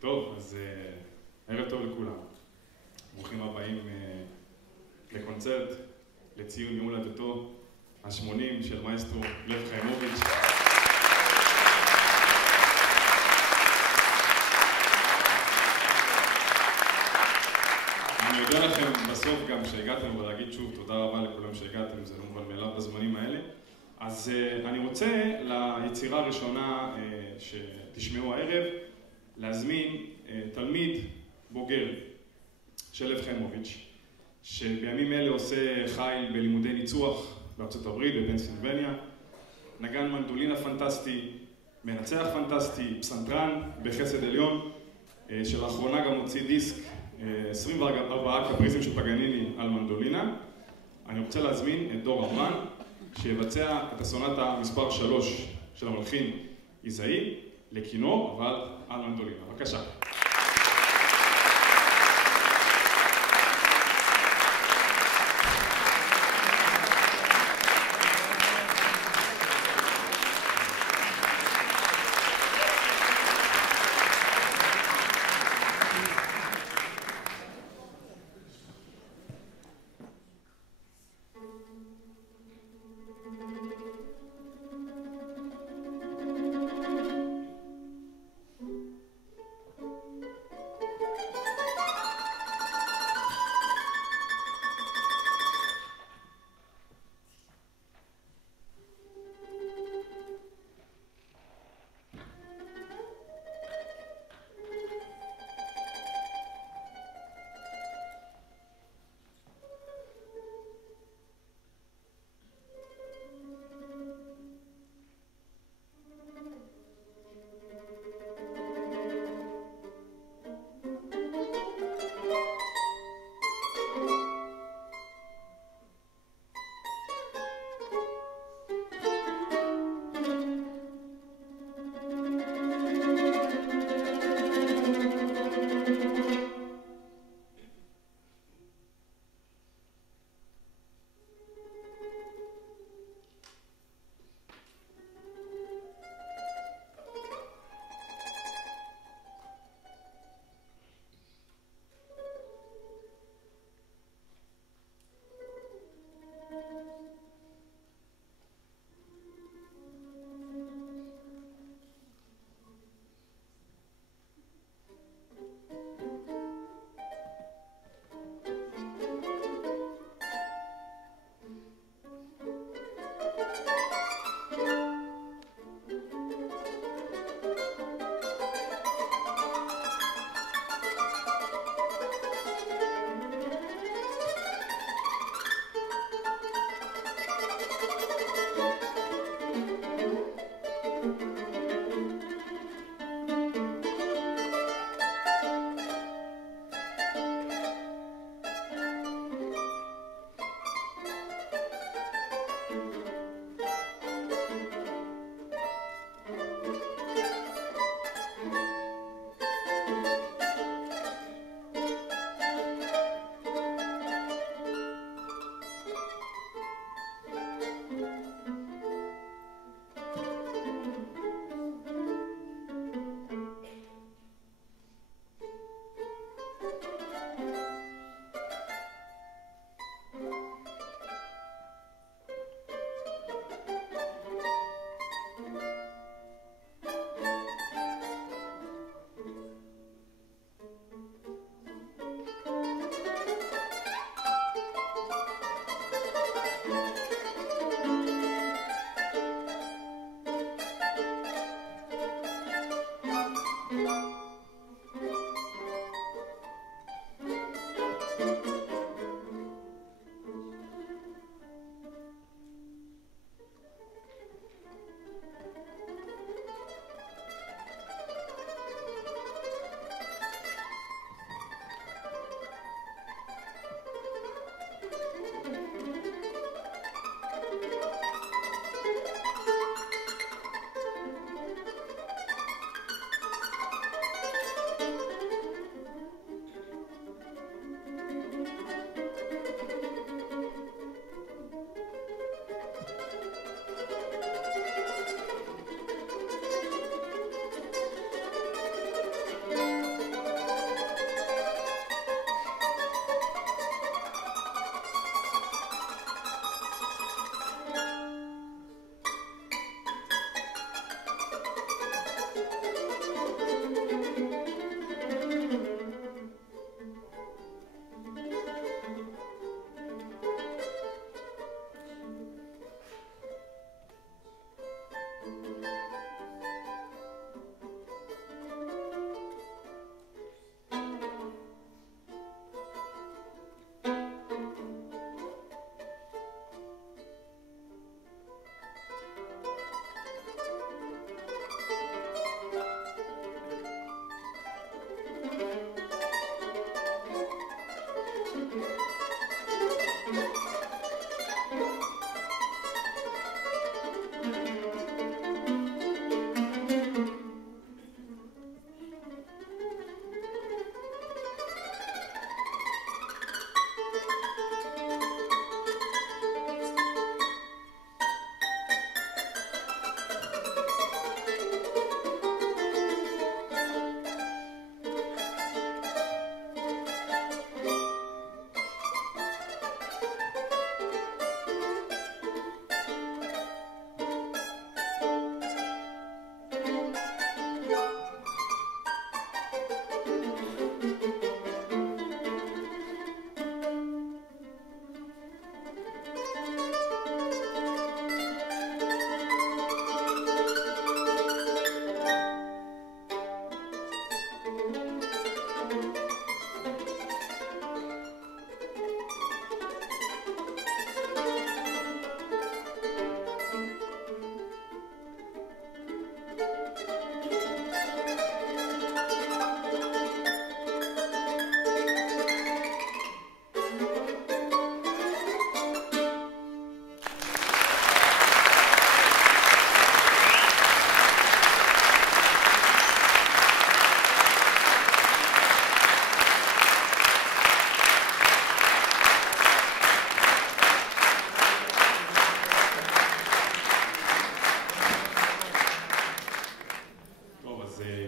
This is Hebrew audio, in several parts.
טוב, אז ערב טוב לכולם. ברוכים הבאים לקונצרט, לציון יום הולדתו ה-80 של מאסטרו לב חיימוביץ'. אני יודע לכם בסוף גם שהגעתם, ולהגיד שוב תודה רבה לכולם שהגעתם, זה לא מובן מאליו בזמנים האלה. אז אני רוצה ליצירה הראשונה שתשמעו הערב, להזמין תלמיד בוגר של לב חיימוביץ', שבימים אלה עושה חיל בלימודי ניצוח בארצות הברית, בפנסילבניה, נגן מנדולינה פנטסטי, מנצח פנטסטי, פסנתרן בחסד עליון, שלאחרונה גם הוציא דיסק 24 קפריזים של פגניני על מנדולינה. אני רוצה להזמין את דור אברהם, שיבצע את הסונטה מספר 3 של המלחין איזאי, לכינור, אבל על מנדולינה. בבקשה.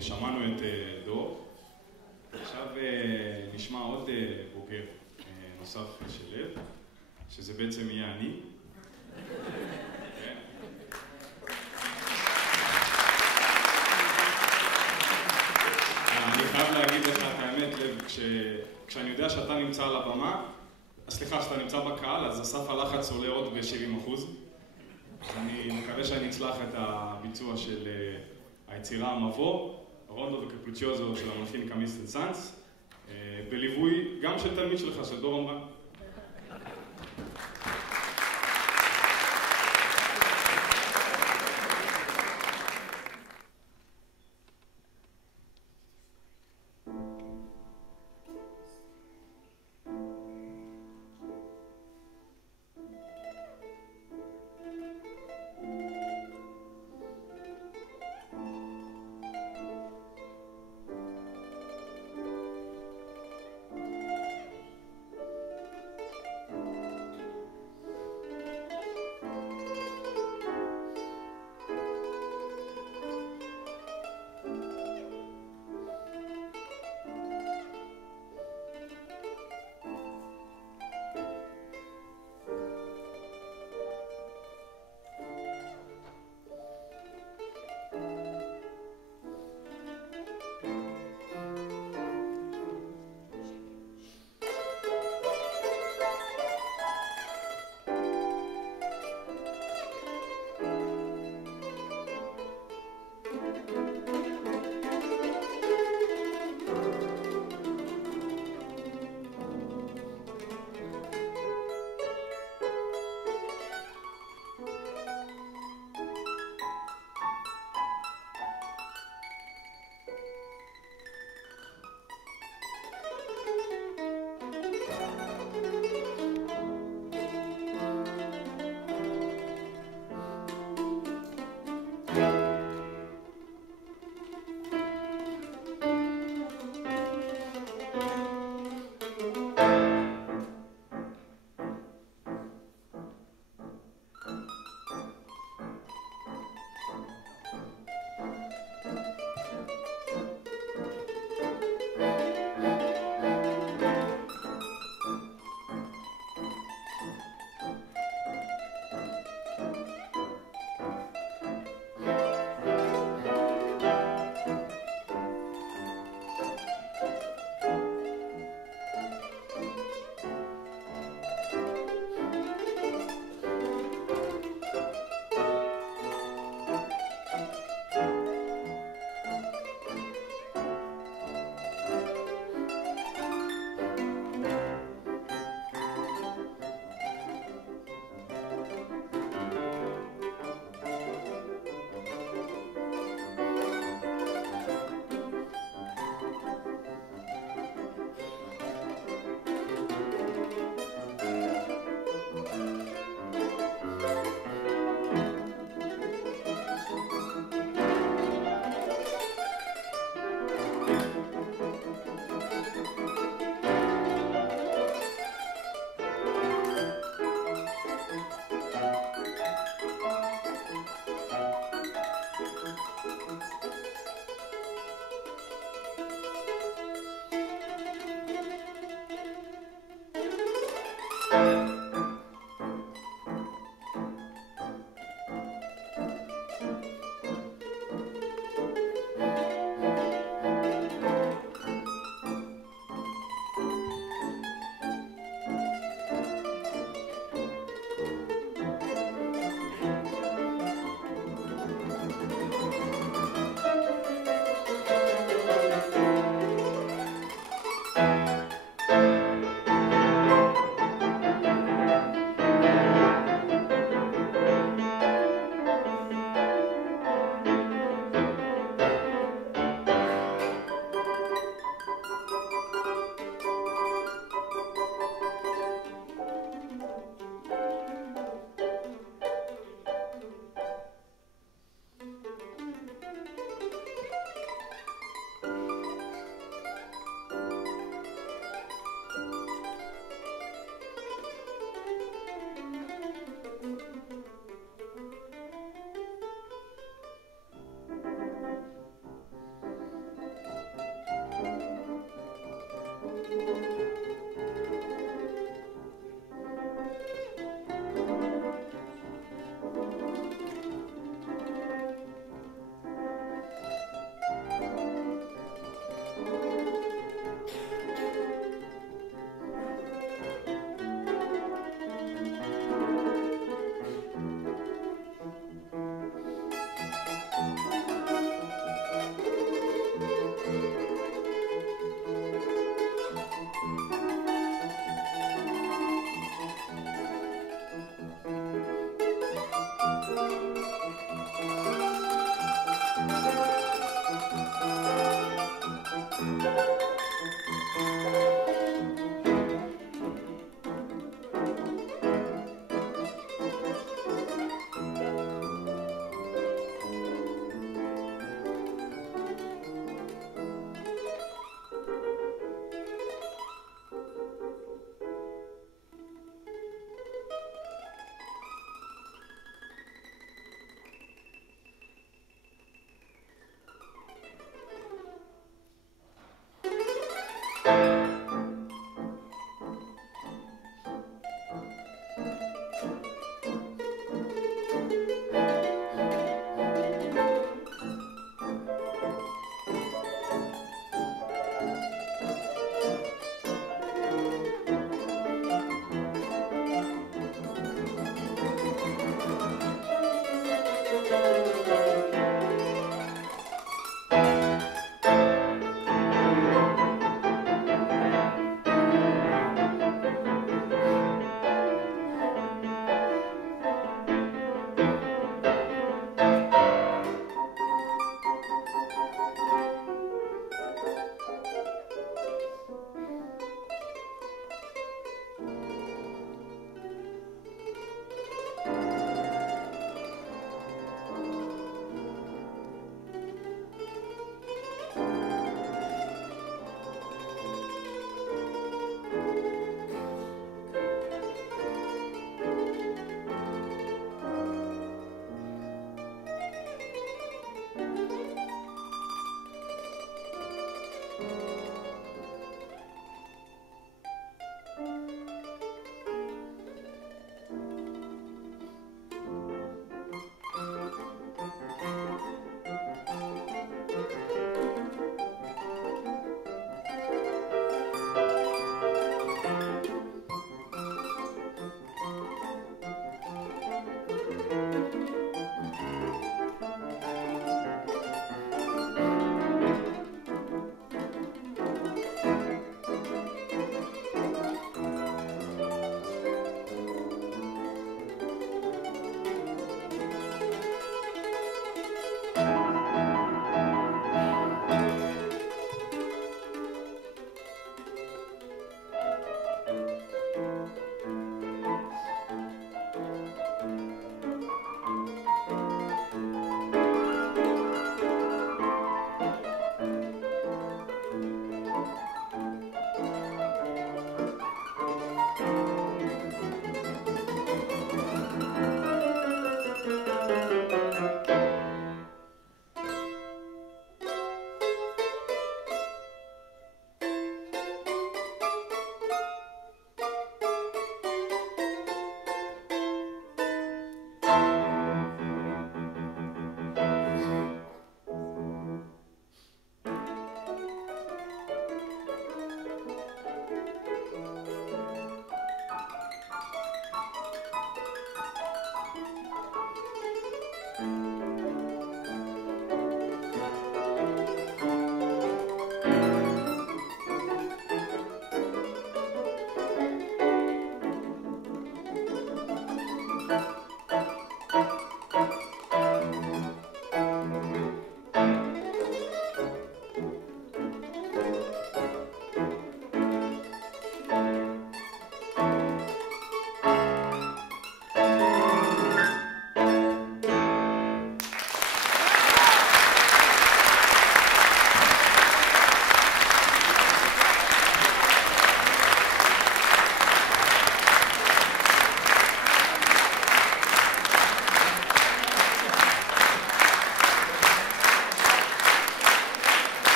שמענו את דור. עכשיו נשמע עוד בוגר נוסף של לב, שזה בעצם יהיה אני. אני חייב להגיד לך את האמת, לב, כשאני יודע שאתה נמצא על הבמה, סליחה, שאתה נמצא בקהל, אז הסף הלחץ עולה עוד ב-70%. אני מקווה שאני אצלח את הביצוע של היצירה המבוא, רונדו וקפוצ'יוזו של המלחין קמיסט סאנס, בליווי גם של תלמיד שלך, של דור אמרן.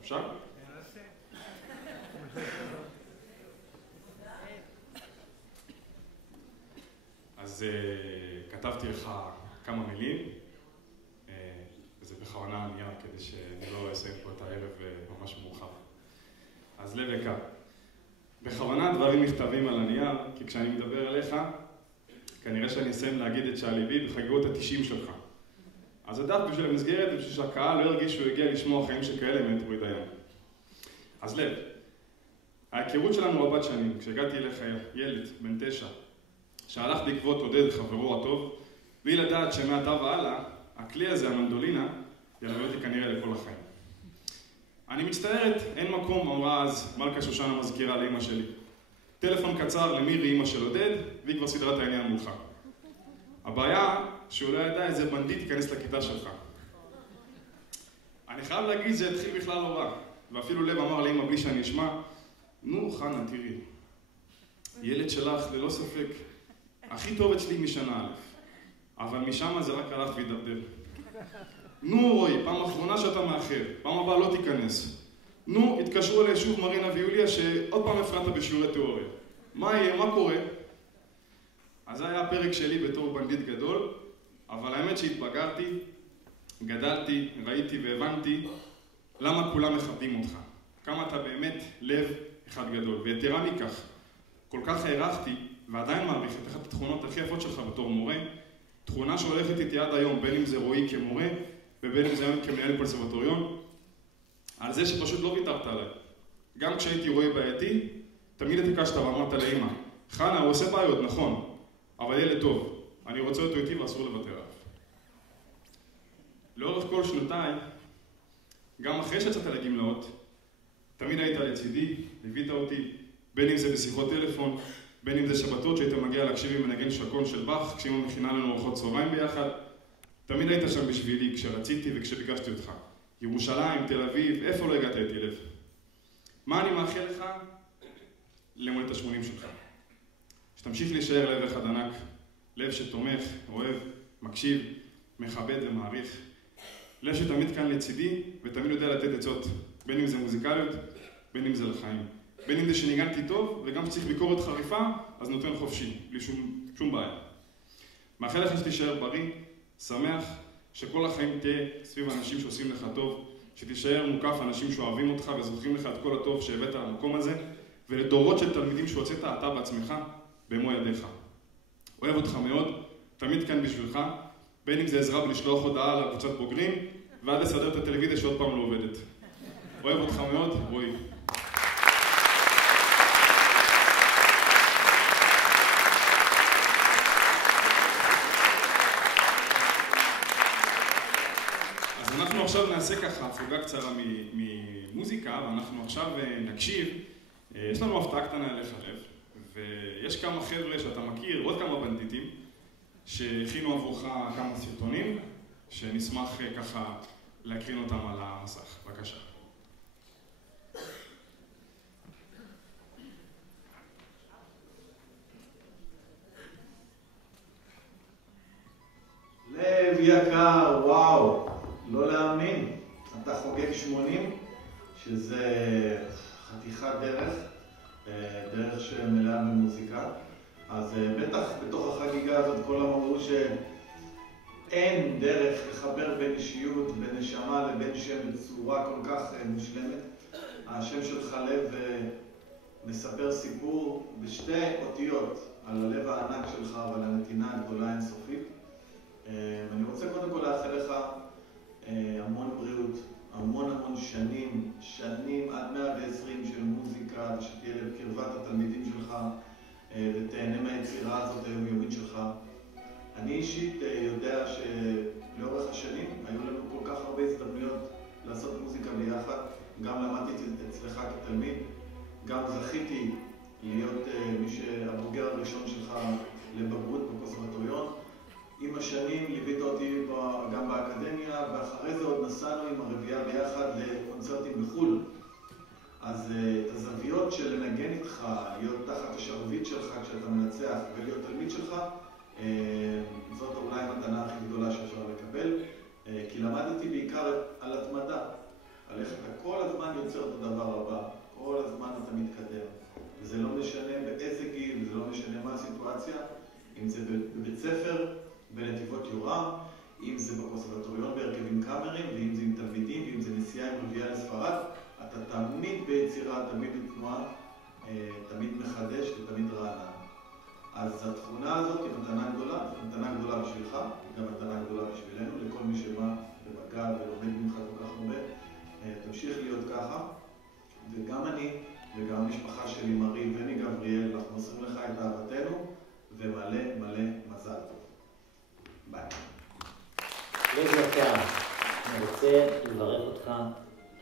אפשר? אז כתבתי לך כמה מילים, וזה בכוונה נייר כדי שאני לא אסיים פה את הערב ממש מאוחר. אז לב יקר, בכוונה דברים נכתבים על הנייר, כי כשאני מדבר עליך, כנראה שאני אסיים להגיד את שעל ליבי בחגיגות ה-90 שלך. אז זה דף בשביל המסגרת, בשביל שהקהל לא ירגיש שהוא הגיע לשמוע חיים שכאלה מאת דיין. אז לב, ההיכרות שלנו רבת שנים, כשהגעתי אליך ילד, בן 9, שהלך בעקבות עודד חברו הטוב, בלי לדעת שמעתה והלאה, הכלי הזה, המנדולינה, ילווה אותי כנראה לכל החיים. אני מצטערת, אין מקום, אמרה אז מלכה שושנה מזכירה לאמא שלי. טלפון קצר למירי, אמא של עודד, והיא כבר סדרת העניין מולך. הבעיה שהוא לא ידע איזה בנדיט ייכנס לכיתה שלך. אני חייב להגיד שזה התחיל בכלל לא רע, ואפילו לב אמר לאמא בלי שאני אשמע, נו חנה תראי, ילד שלך ללא ספק הכי טוב אצלי משנה א', אבל משם זה רק הלך והתדרדר. נו רועי, פעם אחרונה שאתה מאחר, פעם הבאה לא תיכנס. נו, התקשרו אליי שוב מרינה ויוליה שעוד פעם הפרעת בשיעורי תיאוריה. מה יהיה? מה קורה? אז זה היה הפרק שלי בתור בנדיט גדול, אבל האמת שהתבגרתי, גדלתי, ראיתי והבנתי למה כולם מכבדים אותך. כמה אתה באמת לב אחד גדול. ויתרה מכך, כל כך הערכתי ועדיין מעריך את אחת התכונות הכי יפות שלך בתור מורה, תכונה שהולכת איתי עד היום, בין אם זה רועי כמורה ובין אם זה היום כמנהל קונסרבטוריון, על זה שפשוט לא ויתרת עליי. גם כשהייתי רועי בעייתי, תמיד התעקשת ואמרת לאמא, חנה, הוא עושה בעיות, נכון, אבל ילד טוב, אני רוצה אותו איתי ואסור לוותר עליו. לאורך כל שנותיי, גם אחרי שיצאת לגמלאות, תמיד היית לצידי, ליווית אותי, בין אם זה בשיחות טלפון, בין אם זה שבתות שהיית מגיע להקשיב עם מנגן שקון של באך, כשאמא מכינה לנו ארוחות צהריים ביחד, תמיד היית שם בשבילי כשרציתי וכשביקשתי אותך. ירושלים, תל אביב, איפה לא הגעת איתי לב? מה אני מאחל לך? למולדת ה-80 שלך. שתמשיך להישאר לב אחד ענק, לב שתומך, אוהב, מקשיב, מכבד ומעריך. לב שתמיד כאן לצידי ותמיד יודע לתת עצות, בין אם זה מוזיקליות, בין אם זה לחיים. בין אם זה שניגנתי טוב וגם שצריך ביקורת חריפה, אז נותן חופשי, בלי שום בעיה. מאחל לך שתישאר בריא, שמח, שכל החיים תהיה סביב אנשים שעושים לך טוב, שתישאר מוקף אנשים שאוהבים אותך וזוכרים לך את כל הטוב שהבאת למקום הזה, ולדורות של תלמידים שהוצאת אתה בעצמך במו ידיך. אוהב אותך מאוד, תמיד כאן בשבילך, בין אם זה עזרה בלשלוח הודעה לקבוצת בוגרים, ועד לסדר את הטלוויזיה שעוד פעם לא עובדת. אוהב אותך מאוד, רועי. אנחנו עכשיו נעשה ככה הפוגה קצרה ממוזיקה, ואנחנו עכשיו נקשיב. יש לנו הפתעה קטנה אליך לב, ויש כמה חבר'ה שאתה מכיר, עוד כמה בנדיטים, שהכינו עבורך כמה סרטונים, שנשמח ככה להקרין אותם על המסך. בבקשה. לב יקר, וואו. לא להאמין, אתה חוגג 80, שזה חתיכת דרך שמלאה במוזיקה. אז בטח בתוך החגיגה הזאת כולם אמרו שאין דרך לחבר בין אישיות, בין נשמה לבין שם בצורה כל כך מושלמת. השם שלך לב מספר סיפור בשתי אותיות על הלב הענק שלך ועל הנתינה הגדולה אינסופית. ואני רוצה קודם כל לאחל לך המון בריאות, המון שנים עד 120 של מוזיקה, שתהיה בקרבת התלמידים שלך ותהנה מהיצירה הזאת היומיומית שלך. אני אישית יודע שלאורך השנים היו לנו כל כך הרבה הזדמנויות לעשות מוזיקה ביחד. גם למדתי אצלך כתלמיד, גם זכיתי להיות הבוגר הראשון שלך לבגרות בקונסרבטוריון. עם השנים ליווית אותי גם באקדמיה, ואחרי זה עוד נסענו עם הרביעייה ביחד לקונצרטים בחו"ל. אז את הזוויות של לנגן איתך, להיות תחת השרביט שלך כשאתה מנצח ולהיות תלמיד שלך, זאת אולי המתנה הכי גדולה שאפשר לקבל, כי למדתי בעיקר על התמדה. אתה כל הזמן יוצר את הדבר הבא, כל הזמן אתה מתקדם. וזה לא משנה באיזה גיל, זה לא משנה מה הסיטואציה, אם זה בבית ספר, בנתיבות יורם, אם זה בקונסרבטוריון בהרכבים קאמריים, ואם זה עם תלמידים, ואם זה נסיעה עם רביעייה לספרד, אתה תמיד ביצירה, תמיד בתנועה, תמיד מחדש ותמיד רענן. אז התכונה הזאת היא מתנה גדולה בשבילך, גם מתנה גדולה בשבילנו, לכל מי שבא במגע ולומד ממך כל כך הרבה. תמשיך להיות ככה, וגם אני וגם המשפחה שלי, מרי וני גבריאל, אנחנו מוסרים לך את אהבתנו, ומלא מלא מזל טוב. ביי. יקר, אני רוצה לברך אותך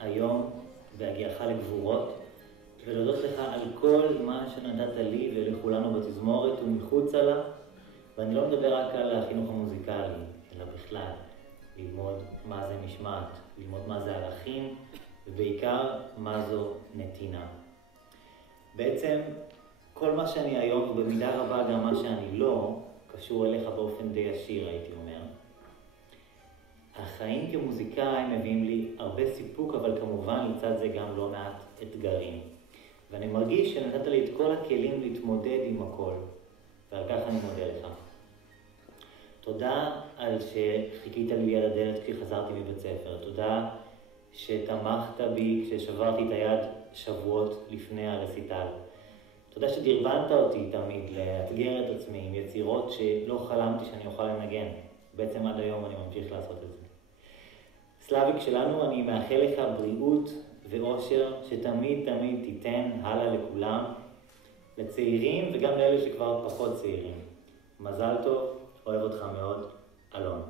היום בהגיעך לגבורות, ולהודות לך על כל מה שנתת לי ולכולנו בתזמורת ומחוצה לה, ואני לא מדבר רק על החינוך המוזיקלי, אלא בכלל, ללמוד מה זה משמעת, ללמוד מה זה ערכים, ובעיקר מה זו נתינה. בעצם כל מה שאני היום, ובמידה רבה גם מה שאני לא, קשור אליך באופן די ישיר, הייתי אומר. החיים כמוזיקאי מביאים לי הרבה סיפוק, אבל כמובן לצד זה גם לא מעט אתגרים. ואני מרגיש שנתת לי את כל הכלים להתמודד עם הכל, ועל כך אני מודה לך. תודה על שחיכית לי על הדלת כשחזרתי מבית ספר. תודה שתמכת בי כששברתי את היד שבועות לפני הרסיטל. תודה שדרבנת אותי תמיד לאתגר את עצמי עם יצירות שלא חלמתי שאני אוכל לנגן. בעצם עד היום אני ממשיך לעשות את זה. סלאביק שלנו, אני מאחל לך בריאות ואושר שתמיד תמיד תיתן הלאה לכולם, לצעירים וגם לאלה שכבר פחות צעירים. מזל טוב, אוהב אותך מאוד, אלון.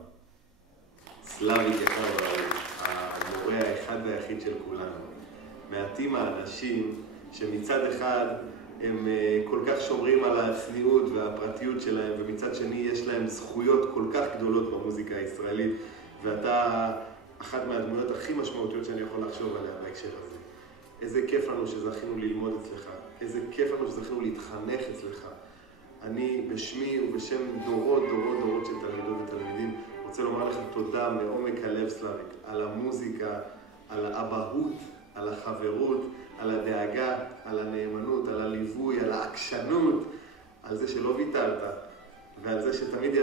סלאביק יקר ואהוב, המורה האחד והיחיד של כולנו. מעטים האנשים שמצד אחד הם כל כך שומרים על הצניעות והפרטיות שלהם, ומצד שני יש להם זכויות כל כך גדולות במוזיקה הישראלית, ואתה אחת מהדמויות הכי משמעותיות שאני יכול לחשוב עליה בהקשר הזה. איזה כיף לנו שזכינו ללמוד אצלך, איזה כיף לנו שזכינו להתחנך אצלך. אני בשמי ובשם דורות של תלמידות ותלמידים רוצה לומר לך תודה מעומק הלב, סלאביק, על המוזיקה, על האבהות, על החברות, על הדאגה, על הנאמנות, על הליווי, על העקשנות, על זה שלא ויתרת, ועל זה שתמיד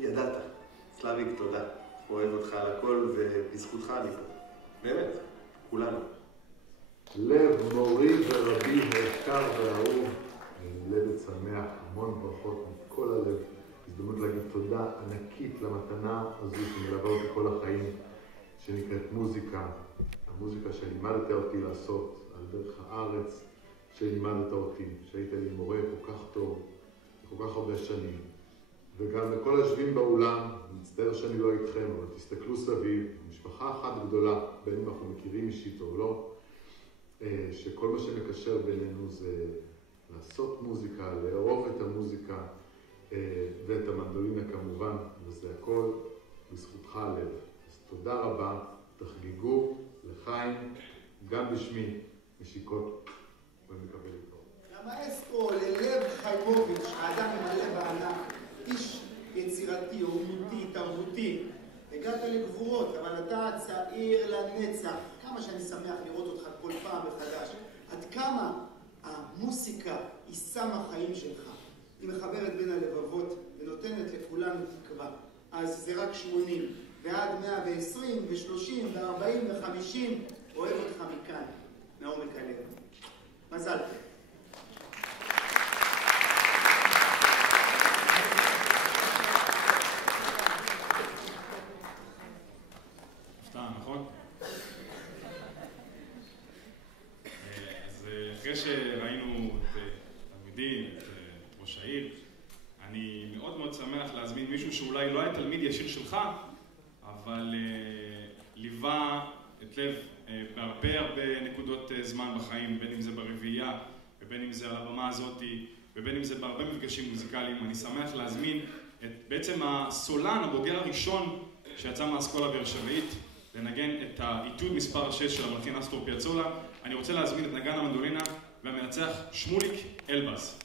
ידעת. סלאביק, תודה. אוהב אותך על הכל, ובזכותך אני פה. באמת, כולנו. לב מורי ורבי היקר והאהוב, הולדת שמח, המון ברכות מכל הלב. הזדמנות להגיד תודה ענקית למתנה הזו שמלווה אותי כל החיים, שנקראת מוזיקה. המוזיקה שלימדת אותי לעשות על דרך הארץ, שלימדת אותי, שהיית לי מורה כל כך טוב, כל כך הרבה שנים. וגם לכל היושבים באולם, מצטער שאני לא איתכם, אבל תסתכלו סביב, משפחה אחת גדולה, בין אם אנחנו מכירים אישית או לא, שכל מה שמקשר בינינו זה לעשות מוזיקה, לאהוב את המוזיקה ואת המנדולינה כמובן, וזה הכל בזכותך הלב. אז תודה רבה, תחגגו לחיים, גם בשמי, נשיקות ונקבל איתו. למאסטרו, ללב חיימוביץ', האדם עם הלב הענק, איש יצירתי, אומנותי, תרבותי. הגעת לגבורות, אבל אתה צעיר לנצח. כמה שאני שמח לראות אותך כל פעם מחדש. עד כמה המוסיקה היא סם החיים שלך. היא מחברת בין הלבבות ונותנת לכולנו תקווה. אז זה רק 80, ועד 120 ו-30 ו-40 ו-50, אוהב אותך מכאן, מעומק הלב. מזל טוב. נכון? אז אחרי שראינו את תלמידים, את ראש העיר, אני מאוד מאוד שמח להזמין מישהו שאולי לא היה תלמיד ישיר שלך, אבל ליווה את לב בהרבה נקודות זמן בחיים, בין אם זה ברביעייה, ובין אם זה על הבמה הזאת, ובין אם זה בהרבה מפגשים מוזיקליים. אני שמח להזמין את בעצם הסולן, הבוגר הראשון שיצא מהאסכולה באר שבעית, לנגן את האיתוד מספר 6 של המלחין אסטור פיאצולה. אני רוצה להזמין את נגן המנדולינה והמנצח שמוליק אלבז.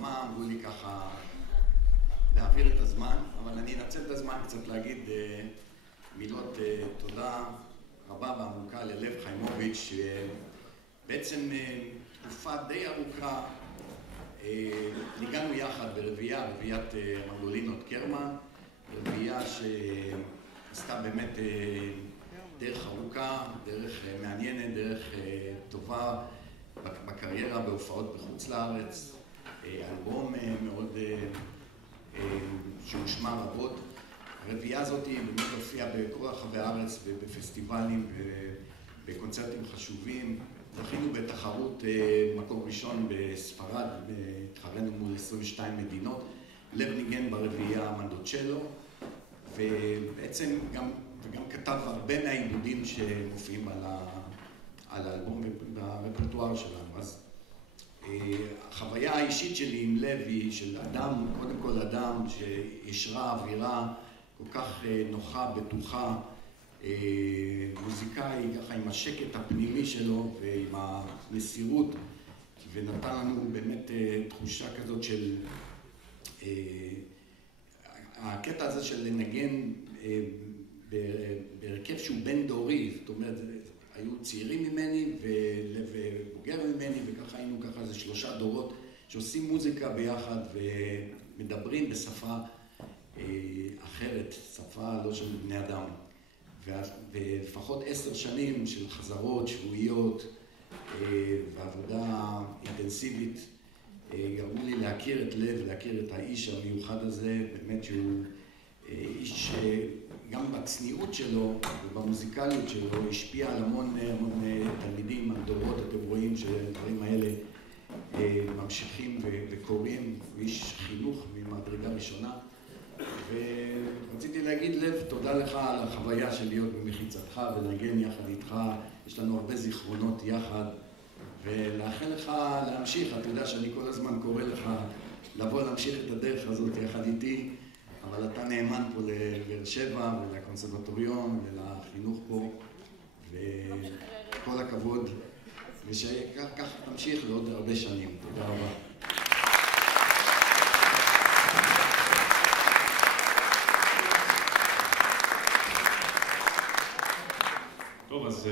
הבמה, אמרו לי ככה להעביר את הזמן, אבל אני אנצל את הזמן קצת להגיד מילות תודה רבה ועמוקה ללב חיימוביץ', שבעצם תקופה די ארוכה ניגענו יחד ברביעיית מנדולינות קרמן, רביעייה שעשתה באמת דרך ארוכה, דרך מעניינת, דרך טובה בקריירה, בהופעות בחוץ לארץ, אלבום מאוד שהושמע רבות. הרביעייה הזאת באמת הופיעה בכל רחבי הארץ, בפסטיבלים, בקונצרטים חשובים. זכינו בתחרות מקום ראשון בספרד, התחרנו מול 22 מדינות. לב ניגן ברביעייה מנדוצ'לו, ובעצם גם כתב הרבה מהעיבודים שמופיעים על האלבום וברפרטואר שלנו. אז החוויה האישית שלי עם לב היא של אדם, קודם כל אדם שישרה אווירה כל כך נוחה, בטוחה, מוזיקאי, ככה עם השקט הפנימי שלו ועם המסירות, ונתן לנו באמת תחושה כזאת של הקטע הזה של לנגן בהרכב שהוא בין דורי, זאת אומרת, היו צעירים ממני ובוגר ממני, וככה היינו ככה איזה 3 דורות שעושים מוזיקה ביחד ומדברים בשפה אחרת, שפה לא של בני אדם. ולפחות 10 שנים של חזרות, שבועיות ועבודה אינטנסיבית גרמו לי להכיר את לב, להכיר את האיש המיוחד הזה, באמת שהוא איש שגם בצניעות שלו ובמוזיקליות שלו השפיע על המון תלמידים, הדורות. אתם רואים שהדברים האלה ממשיכים וקורים, הוא איש חינוך ממדרגה ראשונה. ורציתי להגיד לב, תודה לך על החוויה של להיות במחיצתך ולנגן יחד איתך. יש לנו הרבה זיכרונות יחד, ולאחל לך להמשיך. אתה יודע שאני כל הזמן קורא לך לבוא להמשיך את הדרך הזאת יחד איתי, אבל אתה נאמן פה לבאר שבע ולקונסרבטוריון ולחינוך פה, וכל הכבוד, ושכך תמשיך לעוד הרבה שנים. תודה רבה. טוב, אז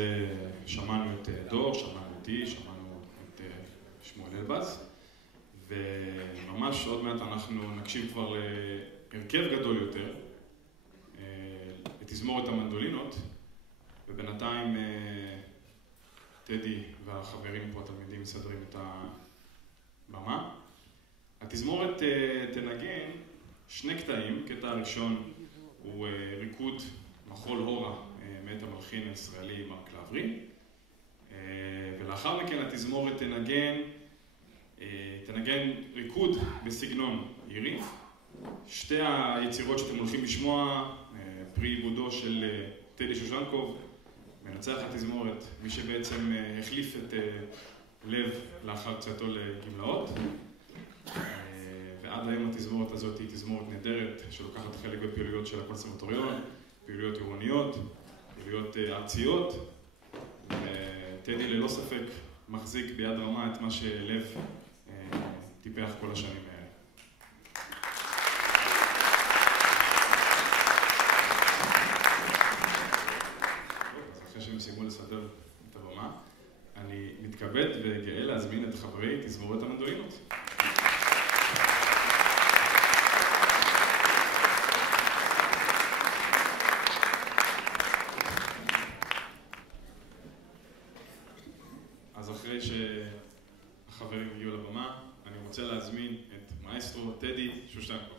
שמענו את דור, שמענו אותי, שמענו את שמואל אלבז, וממש עוד מעט אנחנו נקשיב כבר להרכב גדול יותר, לתזמורת המנדולינות, ובינתיים טדי והחברים פה, התלמידים, מסדרים את הבמה. התזמורת תנגן 2 קטעים. קטע הראשון הוא ריקוד מחול הורה מאת המלחין הישראלי מרק לברי, ולאחר מכן התזמורת תנגן ריקוד בסגנון אירי. 2 היצירות שאתם הולכים לשמוע, פרי עיבודו של טדי שושנקוב, מנצח התזמורת, מי שבעצם החליף את לב לאחר קצתו לגמלאות. ועד היום התזמורת הזאת היא תזמורת נהדרת שלוקחת חלק בפעילויות של הקונסרבטוריון, פעילויות עירוניות, פעילויות ארציות, וטדי ללא ספק מחזיק ביד רמה את מה שלב טיפח כל השנים האלה. טוב, אז אחרי שהם סיימו לסדר את הבמה, אני מתכבד וגאה להזמין את חברי תזמורת המנדולינות. אז אחרי שהחברים הגיעו לבמה, אני רוצה להזמין את מאסטרו טדי שושנקוב.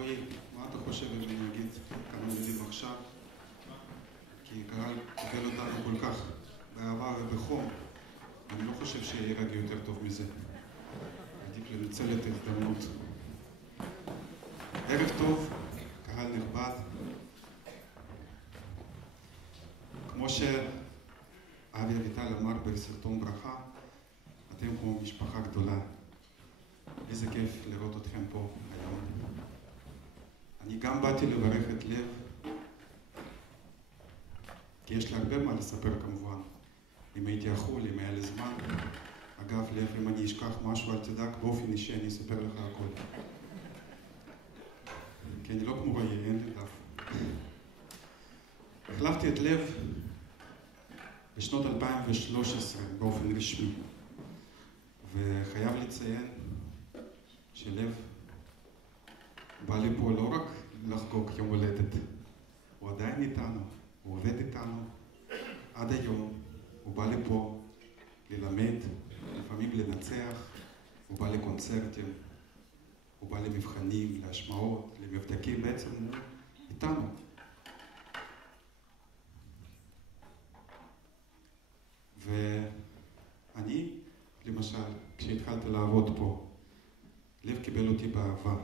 רועי, מה אתה חושב אם אני אגיד כמה מילים עכשיו? כי קהל קיבל אותנו כל כך באהבה ובחום, אני לא חושב שיהיה רגע יותר טוב מזה. עדיף לנצל את ההזדמנות. ערב טוב, קהל נכבד. כמו שאבי אביטל אמר בסרטון ברכה, אתם כמו משפחה גדולה. איזה כיף לראות אתכם פה היום. אני גם באתי לברך את לב, כי יש לי הרבה מה לספר כמובן. אם הייתי יכול, אם היה לי זמן. אגב, לב, אם אני אשכח משהו, אל תדאג, באופן אישי אני אספר לך הכל. כי אני לא כמו רועי, אין לי דף. החלפתי את לב בשנות 2013 באופן רשמי. וחייב לציין שלב בא לי פה לא רק לחגוג יום הולדת, הוא עדיין איתנו, הוא עובד איתנו עד היום, הוא בא לי פה ללמד, לפעמים לנצח, הוא בא לקונצרטים, הוא בא למבחנים, להשמעות, למבדקים, בעצם הוא איתנו. ואני, למשל, כשהתחלתי לעבוד פה, לב קיבל אותי באהבה.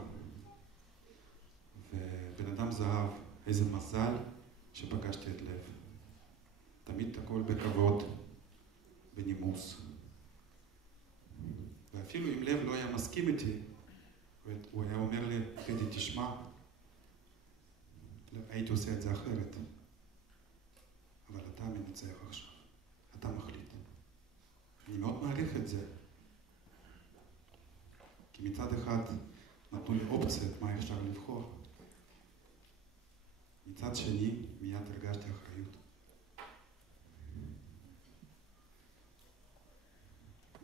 ובן אדם זהב, איזה מזל שפגשתי את לב. תמיד הכל בכבוד, בנימוס. ואפילו אם לב לא היה מסכים איתי, הוא היה אומר לי, חידי, תשמע, הייתי עושה את זה אחרת. אבל אתה מנצח עכשיו, אתה מחליט. אני מאוד מעריך את זה. כי מצד אחד נתנו לי אופציות מה אפשר לבחור. מצד שני, מיד הרגשתי אחריות.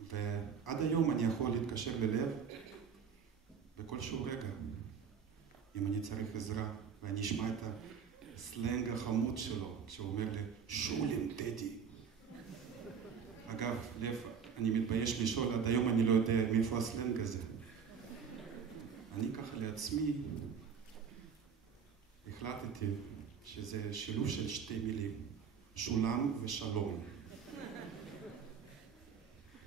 ועד היום אני יכול להתקשר ללב בכל שהוא רגע. אם אני צריך עזרה, ואני אשמע את הסלנג החמוד שלו, כשהוא אומר לי, שולים, טדי. אגב, לב, אני מתבייש לשאול, עד היום אני לא יודע מאיפה הסלנג הזה. אני ככה לעצמי החלטתי שזה שילוב של שתי מילים, שולם ושלום.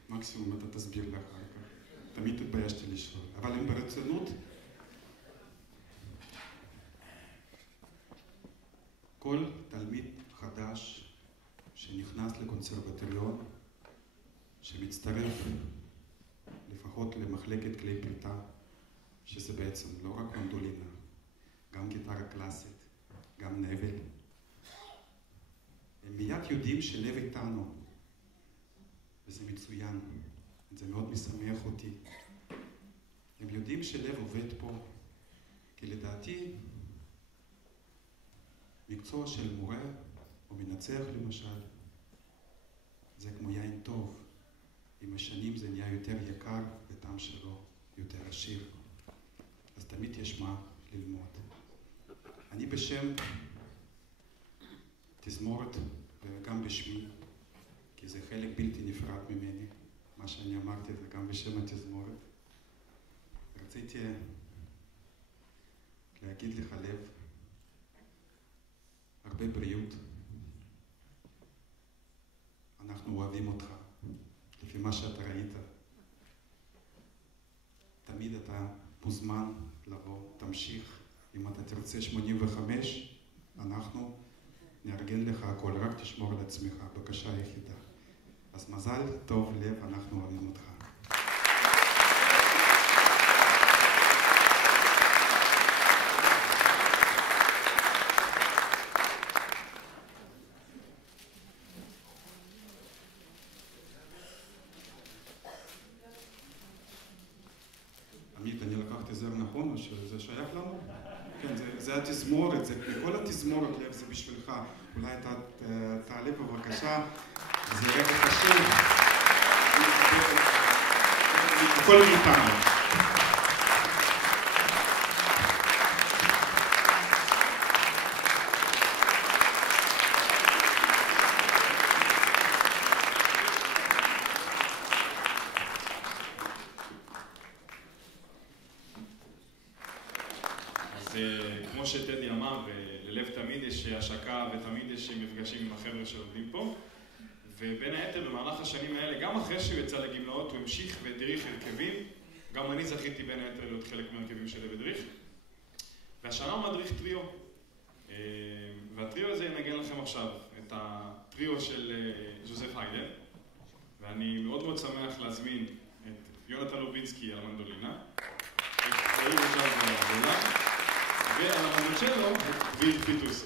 מקסימום אתה תסביר לך אחר כך. תמיד התביישתי לשאול. אבל אם ברצינות, כל תלמיד חדש שנכנס לקונסרבטוריון, שמצטרף לפחות למחלקת כלי פליטה, שזה בעצם לא רק מנדולינה, גם גיטרה קלאסית, גם נבל. הם מיד יודעים שלב איתנו, וזה מצוין, זה מאוד משמח אותי. הם יודעים שלב עובד פה, כי לדעתי, מקצוע של מורה או מנצח למשל, זה כמו יין טוב. עם השנים זה נהיה יותר יקר וטעם שלו יותר עשיר. אז תמיד יש מה ללמוד. אני בשם תזמורת וגם בשמי, כי זה חלק בלתי נפרד ממני. מה שאני אמרתי זה גם בשם התזמורת. רציתי להגיד לך לב, הרבה בריאות. אנחנו אוהבים אותך, לפי מה שאתה ראית. תמיד אתה מוזמן לבוא, תמשיך. אם אתה תרצה 85, אנחנו נארגן לך הכל, רק תשמור על עצמך, בקשה היחידה. אז מזל טוב לב, אנחנו אוהבים אותך. עמית, אני לקחתי זר נכון או שזה שייך לנו? כן, זה התזמורת, זה כל התזמורת לב, זה בשבילך. אולי אתה תעלה בבקשה, זה רגע חשוב. הכל מאיתנו. אז כמו שטדי אמר, ללב תמיד יש השקה ותמיד יש מפגשים עם החבר'ה שלומדים פה. ובין היתר, במהלך השנים האלה, גם אחרי שהוא יצא לגמלאות, הוא המשיך והדריך הרכבים. גם אני זכיתי בין היתר להיות חלק מהרכבים של הדריך. והשנה הוא מדריך טריו. והטריו הזה ינגן לכם עכשיו את הטריו של ז'וזף היידן. ואני מאוד מאוד שמח להזמין את יונתן לובינסקי על המנדולינה, את יאיר רוז'ב על הגולה, ועל המנדולצ'לו את דביר פיטוסי.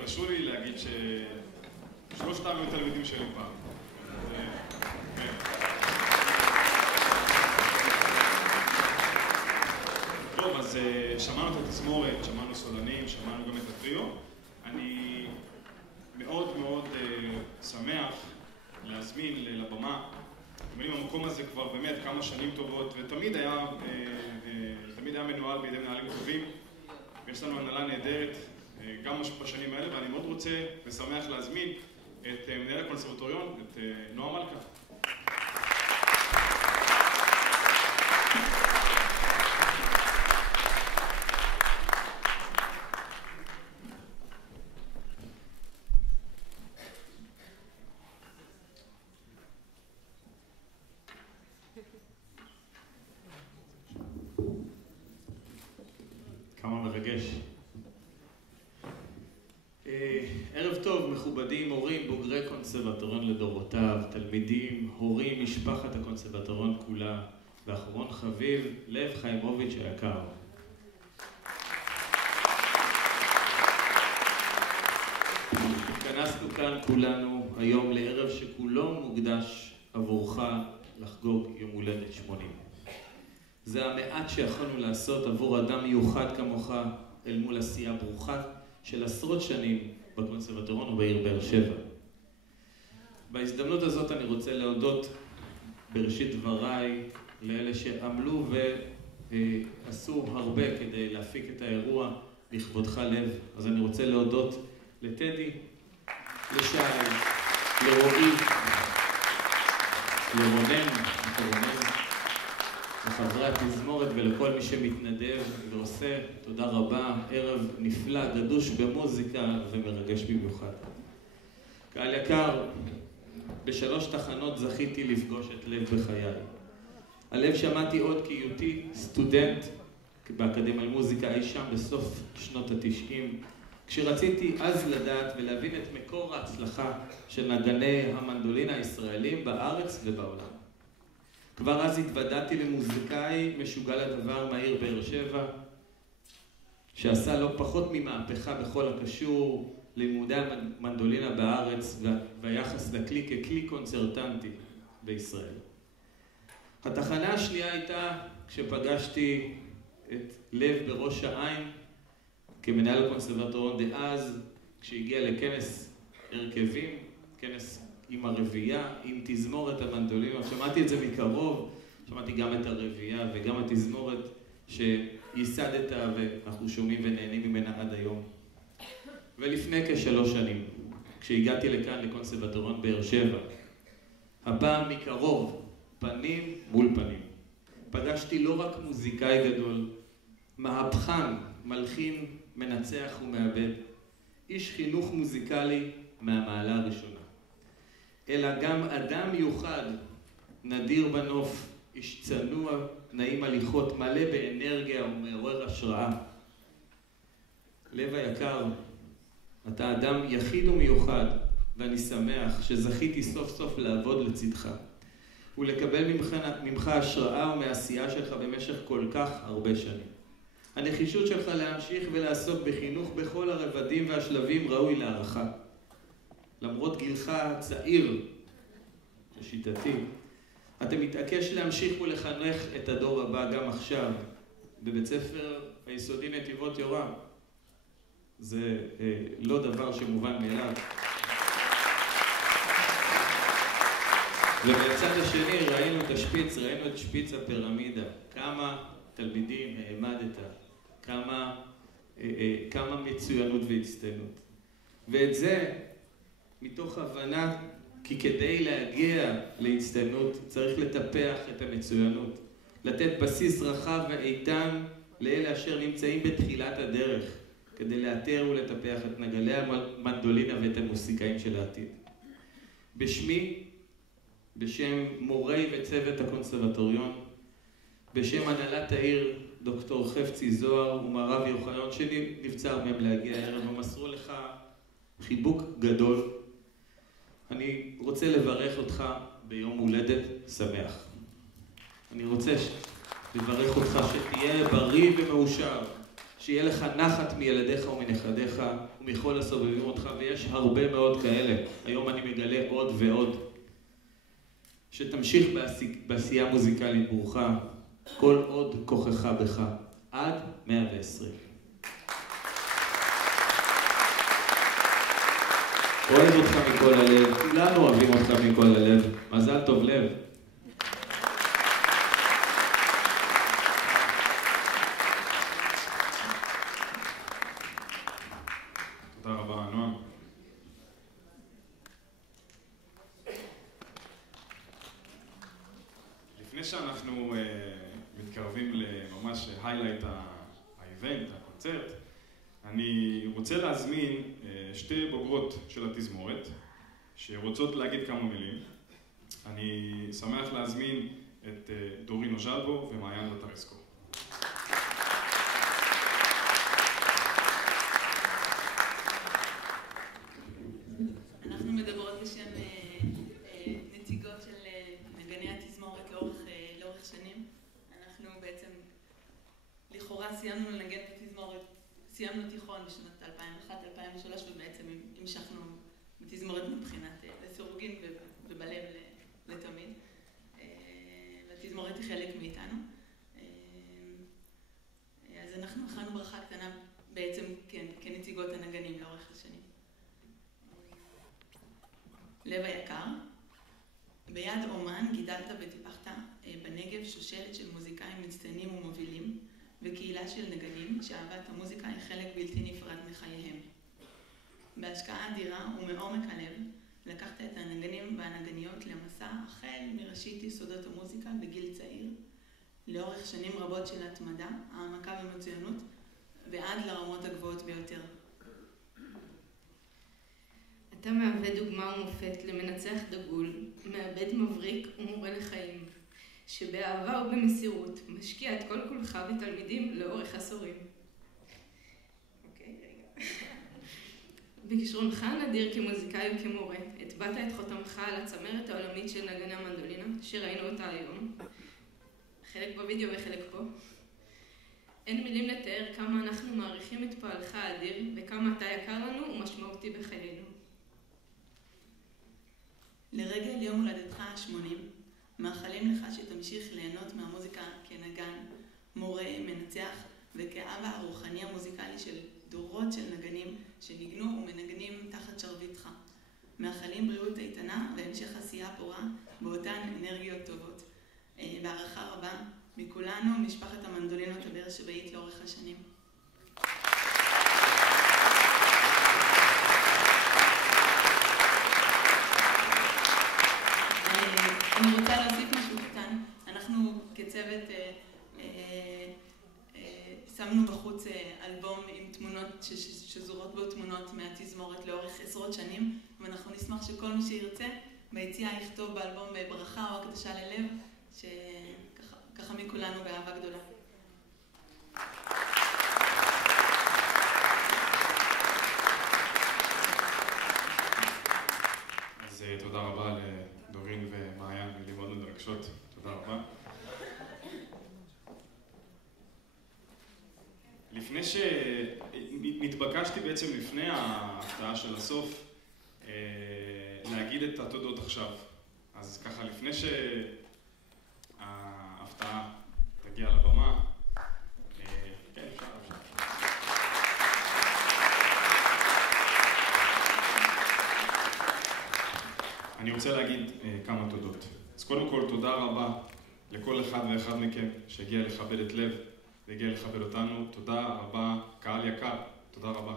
הרשו לי להגיד ששלושתם היו תלמידים שלי פעם. טוב, אז שמענו את התזמורת, שמענו סולנים, שמענו גם את הטריו. אני מאוד מאוד שמח להזמין לבמה. המקום הזה כבר באמת כמה שנים טובות, ותמיד היה מנוהל בידי מנהלים טובים. יש לנו הנהלה נהדרת גם בשנים האלה, ואני מאוד רוצה ושמח להזמין את מנהל הקונסרבטוריון, את נועה מלכה. כמה מרגש. ערב טוב, מכובדים, הורים, בוגרי קונסרבטוריון לדורותיו, תלמידים, הורים, משפחת הקונסרבטוריון כולה, ואחרון חביב, לב חיימוביץ' היקר. התכנסנו כאן כולנו היום לערב שכולו מוקדש עבורך לחגוג יום הולדת 80. זה המעט שיכולנו לעשות עבור אדם מיוחד כמוך אל מול עשייה ברוכה של עשרות שנים בקונסרבטוריון ובעיר באר שבע. בהזדמנות הזאת אני רוצה להודות בראשית דבריי לאלה שעמלו ועשו הרבה כדי להפיק את האירוע לכבודך לב. אז אני רוצה להודות לטדי, לשי, לרועי, לרונן, לחברי התזמורת ולכל מי שמתנדב ועושה. תודה רבה, ערב נפלא, גדוש במוזיקה ומרגש במיוחד. קהל יקר, בשלוש תחנות זכיתי לפגוש את לב בחיי. הלב שמעתי עוד כהיותי סטודנט באקדמיה למוזיקה אי שם בסוף שנות ה-90, כשרציתי אז לדעת ולהבין את מקור ההצלחה של נגני המנדולינה הישראלים בארץ ובעולם. כבר אז התוודעתי למוזיקאי משוגע לדבר מהעיר באר שבע, שעשה לא פחות ממהפכה בכל הקשור לימודי המנדולינה בארץ והיחס לכלי ככלי קונצרטנטי בישראל. התחנה השנייה הייתה כשפגשתי את לב בראש העין כמנהל הקונסרבטוריון דאז, כשהגיע לכנס הרכבים, כנס עם הרביעייה, עם תזמורת המנדולינה. שמעתי את זה מקרוב, שמעתי גם את הרביעייה וגם התזמורת שייסדת ואנחנו שומעים ונהנים ממנה עד היום. ולפני כ3 שנים, כשהגעתי לכאן לקונסרבטוריון באר שבע, הפעם מקרוב, פנים מול פנים. פגשתי לא רק מוזיקאי גדול, מהפכן, מלחין, מנצח ומעבד, איש חינוך מוזיקלי מהמעלה הראשונה. אלא גם אדם מיוחד, נדיר בנוף, איש צנוע, נעים הליכות, מלא באנרגיה ומעורר השראה. לב היקר, אתה אדם יחיד ומיוחד, ואני שמח שזכיתי סוף סוף לעבוד לצדך, ולקבל ממך השראה ומעשייה שלך במשך כל כך הרבה שנים. הנחישות שלך להמשיך ולעסוק בחינוך בכל הרבדים והשלבים ראוי להערכה. למרות גילך הצעיר, לשיטתי, אתה מתעקש להמשיך ולחנך את הדור הבא גם עכשיו, בבית ספר היסודי נתיבות יורם. זה לא דבר שמובן מאליו. ובצד השני ראינו את השפיץ, ראינו את שפיץ הפירמידה. כמה תלמידים העמדת, כמה מצוינות והצטיינות. ואת זה מתוך הבנה כי כדי להגיע להצטיינות צריך לטפח את המצוינות, לתת בסיס רחב ואיתן לאלה אשר נמצאים בתחילת הדרך, כדי לאתר ולטפח את נגלי המנדולינה ואת המוסיקאים של העתיד. בשמי, בשם מורי וצוות הקונסרבטוריון, בשם הנהלת העיר דוקטור חפצי זוהר ומרב יוחנן שלי, נבצר מהם להגיע הערב ומסרו לך חיבוק גדול. אני רוצה לברך אותך ביום הולדת שמח. אני רוצה לברך אותך שתהיה בריא ומאושר, שיהיה לך נחת מילדיך ומנכדיך ומכל הסובבים אותך, ויש הרבה מאוד כאלה. היום אני מגלה עוד ועוד. שתמשיך בעשייה מוזיקלית ברוכה, כל עוד כוחך בך, עד 120. אוהב אותך מכל הלב, כולנו אוהבים אותך מכל הלב. מזל טוב לב. תודה רבה, נועם. לפני שאנחנו מתקרבים לממש היילייט האיבנט, הקונצרט, אני רוצה להזמין שתי בוגרות של התזמורת שרוצות להגיד כמה מילים. אני שמח להזמין את דורין אוז'לבו ומעיין לטרסקו. אנחנו מדברות בשם נציגות של נגני התזמורת לאורך שנים. אנחנו בעצם לכאורה סיימנו לנגן בתזמורת, סיימנו תיכון בשנת 2001-2003 ובעצם המשכנו בתזמורת מבחינת לסירוגין ובלב לתמיד. והתזמורת היא חלק מאיתנו. אז אנחנו הכנו ברכה קטנה בעצם כנציגות הנגנים לאורך השנים. לב היקר, ביד אומן גידלת וטיפחת בנגב שושלת של מוזיקאים מצטיינים ומובילים וקהילה של נגנים שאהבת המוזיקה היא חלק בלתי נפרד מחייהם. בהשקעה אדירה ומעומק הלב לקחת את הנגנים והנגניות למסע החל מראשית יסודות המוזיקה בגיל צעיר, לאורך שנים רבות של התמדה, העמקה ומצוינות ועד לרמות הגבוהות ביותר. אתה מהווה דוגמה ומופת למנצח דגול, מעבד מבריק ומורה לחיים, שבאהבה ובמסירות משקיע את כל כולך בתלמידים לאורך עשורים. בכישרונך נדיר כמוזיקאי וכמורה, הטבעת את חותמך על הצמרת העולמית של נגני המנדולינה, שראינו אותה היום, חלק בווידאו וחלק פה. אין מילים לתאר כמה אנחנו מעריכים את פועלך האדיר וכמה אתה יקר לנו ומשמעותי בחיינו. לרגל יום הולדתך ה-80, מאחלים לך שתמשיך ליהנות מהמוזיקה כנגן, מורה, מנצח וכאבא הרוחני המוזיקלי של דורות של נגנים שניגנו ומנגנים תחת שרביטך. מאחלים בריאות איתנה והמשך עשייה פורה באותן אנרגיות טובות. בהערכה רבה מכולנו, משפחת המנדולינות הבאר שבעית לאורך השנים. אני רוצה להוסיף משהו קטן. אנחנו כצוות שמנו בחוץ אלבום עם תמונות שזורות בו תמונות מהתזמורת לאורך עשרות שנים, ואנחנו נשמח שכל מי שירצה ביציאה יכתוב באלבום ברכה או הקדשה ללב, שככה מכולנו באהבה גדולה. אז תודה רבה לדורין ומעיין, מילים מאוד מרגשות. תודה רבה. לפני שנתבקשתי בעצם לפני ההפתעה של הסוף להגיד את התודות עכשיו. אז ככה לפני שההפתעה תגיע לבמה, כן, אפשר. אני רוצה להגיד כמה תודות. אז קודם כל תודה רבה לכל אחד ואחד מכם שהגיע לכבד את לב והגיע לכבד אותנו. תודה רבה, קהל יקר, תודה רבה.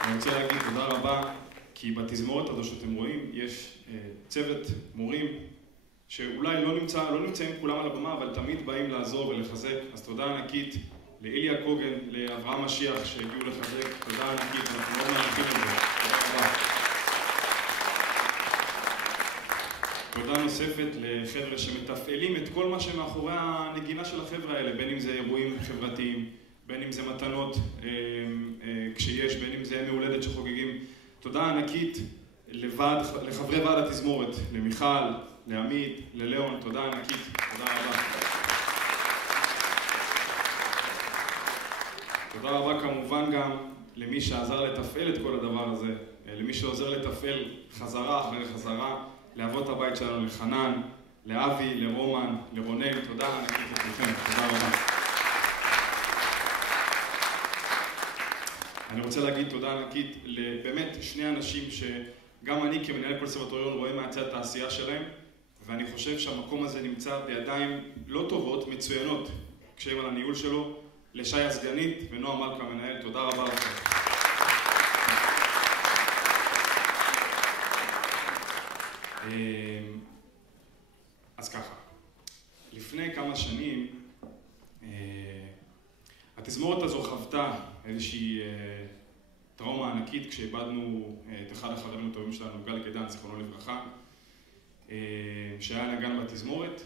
אני רוצה להגיד תודה רבה, כי בתזמורת הזו שאתם רואים, יש צוות מורים שאולי לא נמצאים כולם על הבמה, אבל תמיד באים לעזור ולחזק. אז תודה ענקית לאיליה קוגן, לאברהם משיח שהגיעו לחזק. תודה ענקית, אנחנו מאוד מעריכים את זה. תודה רבה. תודה נוספת לחבר'ה שמתפעלים את כל מה שמאחורי הנגינה של החבר'ה האלה, בין אם זה אירועים חברתיים, בין אם זה מתנות כשיש, בין אם זה ימי הולדת שחוגגים. תודה ענקית לחברי ועד התזמורת, למיכל, לעמית, ללאון, תודה ענקית, תודה רבה. תודה רבה כמובן גם למי שעזר לתפעל את כל הדבר הזה, למי שעוזר לתפעל חזרה אחרי חזרה, לאבות הבית שלנו, לחנן, לאבי, לרומן, לרונן, תודה ענקית לכולכם, תודה רבה. אני רוצה להגיד תודה ענקית לבאמת שני אנשים שגם אני כמנהל קונסרבטוריון רואה מהצד את העשייה שלהם, ואני חושב שהמקום הזה נמצא בידיים לא טובות, מצוינות, כשהם על הניהול שלו, לשי הסגנית ונועם מלכה המנהל, תודה רבה לכם. אז ככה, לפני כמה שנים התזמורת הזו חוותה איזושהי טראומה ענקית כשאיבדנו את אחד החברים הטובים שלנו, גל קדן, זיכרונו לברכה, שהיה נגן בתזמורת,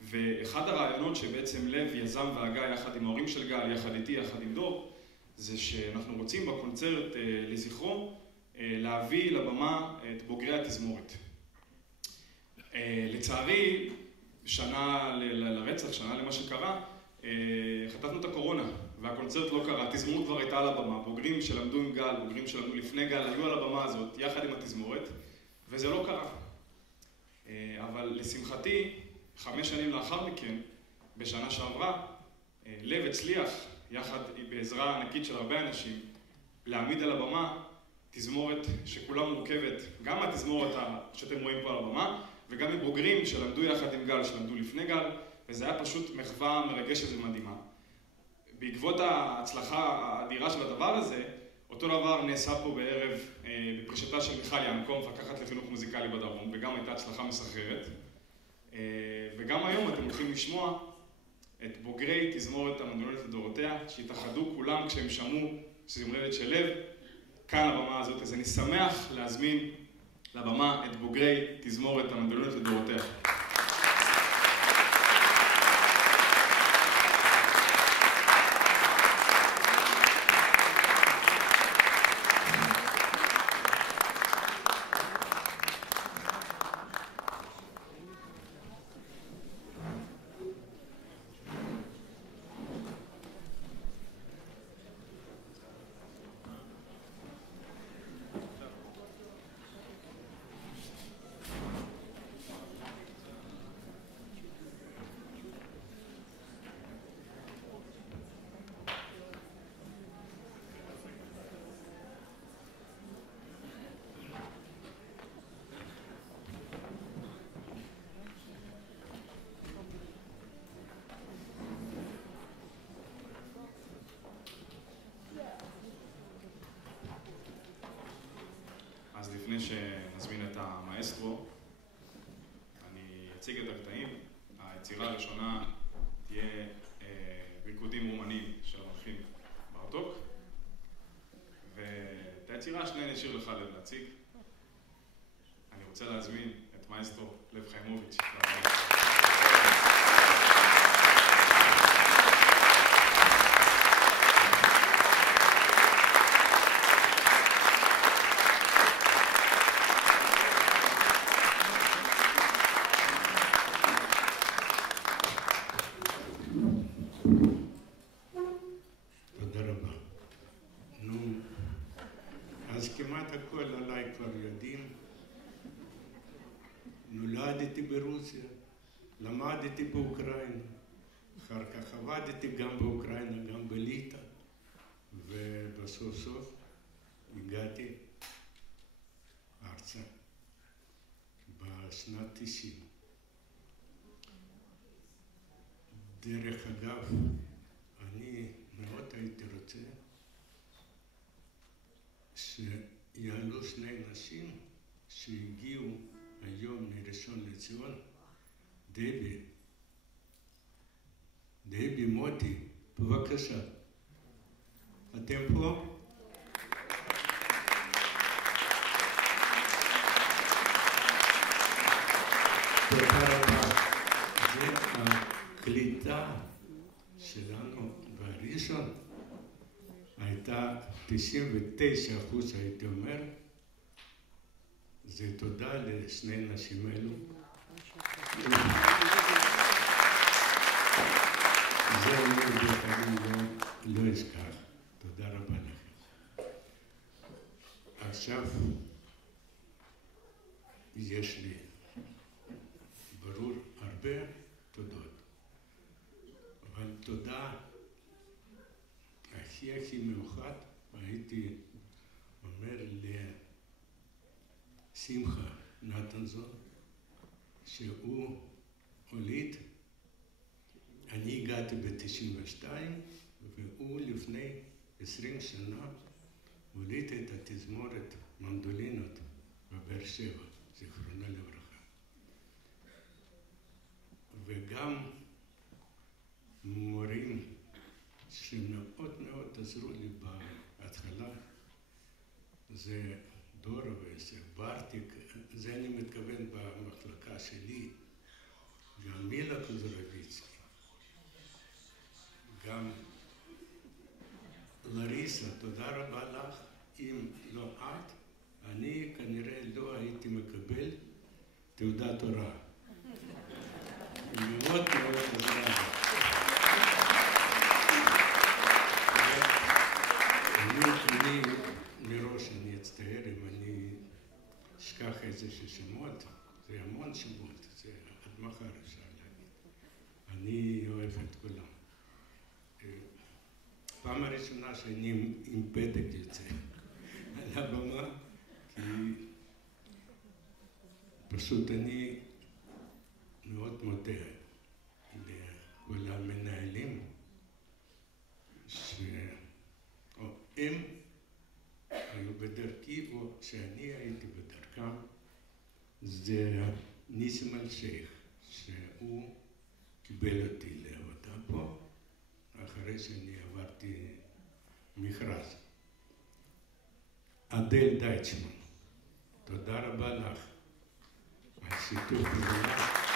ואחד הרעיונות שבעצם לב יזם והגה יחד עם ההורים של גל, יחד איתי, יחד עם דור, זה שאנחנו רוצים בקונצרט לזכרו להביא לבמה את בוגרי התזמורת. לצערי, שנה לרצח, שנה למה שקרה, חטפנו את הקורונה, והקונצרט לא קרה, התזמורת כבר הייתה על הבמה, בוגרים שלמדו עם גל, בוגרים שלמדו לפני גל, היו על הבמה הזאת, יחד עם התזמורת, וזה לא קרה. אבל לשמחתי, 5 שנים לאחר מכן, בשנה שעברה, לב הצליח, יחד בעזרה ענקית של הרבה אנשים, להעמיד על הבמה תזמורת שכולה מורכבת, גם התזמורת שאתם רואים פה על הבמה, וגם מבוגרים שלמדו יחד עם גל, שלמדו לפני גל, וזה היה פשוט מחווה מרגשת ומדהימה. בעקבות ההצלחה האדירה של הדבר הזה, אותו דבר נעשה פה בערב בפרישתה של מיכל ינקו, מפקחת לחינוך מוזיקלי בדרום, וגם הייתה הצלחה מסחררת. וגם היום אתם הולכים לשמוע את בוגרי תזמורת המנדולנת לדורותיה, שהתאחדו כולם כשהם שמעו שזה יום הולדת של לב, כאן הבמה הזאת. אז אני שמח להזמין לבמה את בוגרי תזמורת המנדולנת לדורותיה. אז לפני שנזמין את המאסטרו, אני אציג את הקטעים. היצירה הראשונה תהיה ריקודים רומנים של המלחין בארטוק, ואת היצירה השנייה נשאיר לך לב להציג. אני רוצה להזמין את מאסטרו לב חיימוביץ'. נולדתי ברוסיה, למדתי באוקראינה, אחר כך עבדתי גם באוקראינה, גם בליטא, ובסוף סוף הגעתי ארצה בשנת 90. דרך אגב, אני מאוד הייתי רוצה שיעלו 2 נשים שהגיעו היום מראשון לציון, דבי מוטי, בבקשה. אתם פה? תודה רבה. זה הקליטה שלנו בראשון הייתה 99%, הייתי אומר. זה תודה לשני נשים האלו. זה אני בחיים לא אשכח. עכשיו יש לי ברור הרבה תודות, אבל תודה הכי מיוחד הייתי אומר לשמחה נתנזון, שהוא הוליד, אני הגעתי ב-92 והוא לפני 20 שנה הוליד את התזמורת מנדולינות בבאר שבע, זיכרונה לברכה. וגם מורים שמאוד מאוד עזרו לי בהתחלה, זה דורה וברטיק, זה אני מתכוון במחלקה שלי, גם מילה קוזרוביצקי, גם לריסה, תודה רבה לך. אם לא את, אני כנראה לא הייתי מקבל תעודת הוראה. מאוד מאוד עזרה. אני מראש אני אצטער אם אני אשכח איזשהו שמות, זה המון שמות, זה עד מחר אפשר להגיד. אני אוהב את כולם. פעם הראשונה שאני עם פתק יוצא על הבמה, כי פשוט אני מאוד מודה לכל המנהלים שהם היו בדרכי או שאני הייתי בדרכם. זה ניסים אלשיך, שהוא קיבל אותי לעבודה פה אחרי שאני עברתי מכרז. אדל דייטשמן, תודה רבה לך על שיתוף פעולה.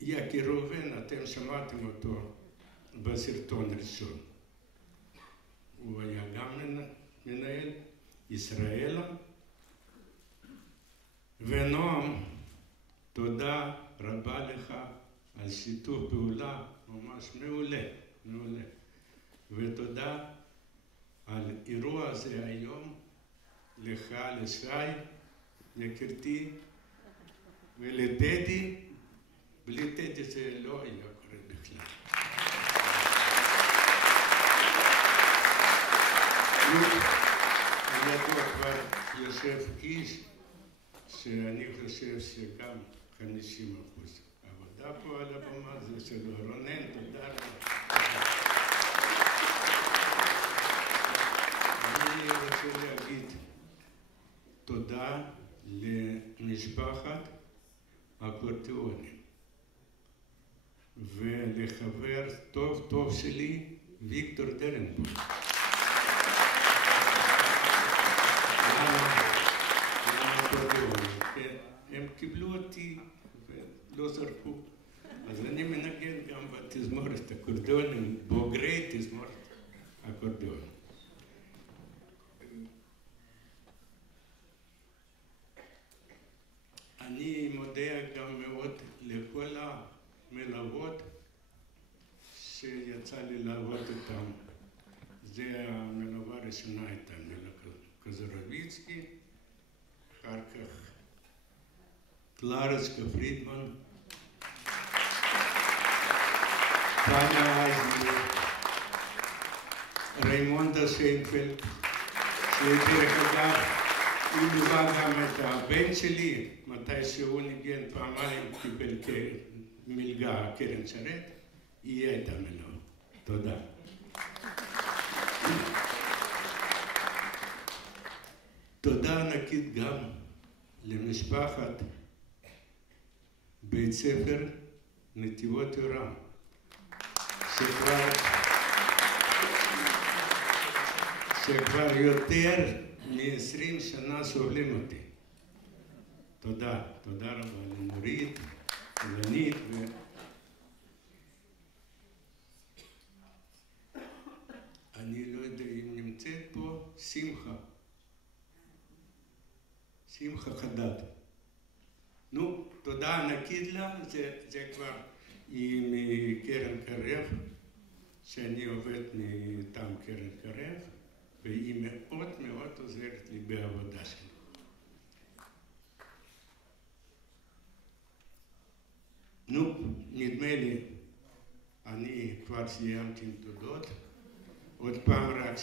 יקי ראובן, אתם שמעתם אותו בסרטון ראשון. הוא היה גם מנהל ישראלה. ונועם, תודה רבה לך על שיתוף פעולה ממש מעולה, מעולה. ותודה על אירוע הזה היום, לך, לשי, יקירתי, ולטדי. בלי טדי זה לא היה קורה בכלל. לידו כבר יושב איש שאני חושב שגם 50% עבודה פה על הבמה, זה שלו. רונן, תודה רבה. אני רוצה להגיד תודה למשפחת הקורטיונים ולחבר טוב טוב שלי, ויקטור דרנבורג. הם קיבלו אותי ולא זרקו, אז אני מנגן גם בתזמורת אקורדיונים, בוגרי תזמורת אקורדיון. אני מודה גם מאוד לכל המלוות שיצא לי לעבוד איתם. זה המלווה הראשונה הייתה מילה קוזרוביצקי, אחר כך קלרסקה פרידמן, טניה אייזנברג, ריימונדה שיינפלד, שדרך אגב, היא ליווה גם את הבן שלי, מתי שהוא ניגן פעמיים קיבל מלגה קרן שרת, היא הייתה מלווה. תודה. תודה ענקית גם למשפחת בית ספר נתיבות יורם, שכבר יותר מ-20 שנה סובלים אותי. תודה, תודה רבה לנורית, לנית אני לא יודע אם נמצאת פה שמחה. שמחה חדד. נו, תודה ענקית לה, זה כבר היא מקרן קרב, שאני עובד מטעם קרן קרב, והיא מאוד מאוד עוזרת לי בעבודה שלי. נו, נדמה לי, אני כבר סיימתי עם תודות. עוד פעם רק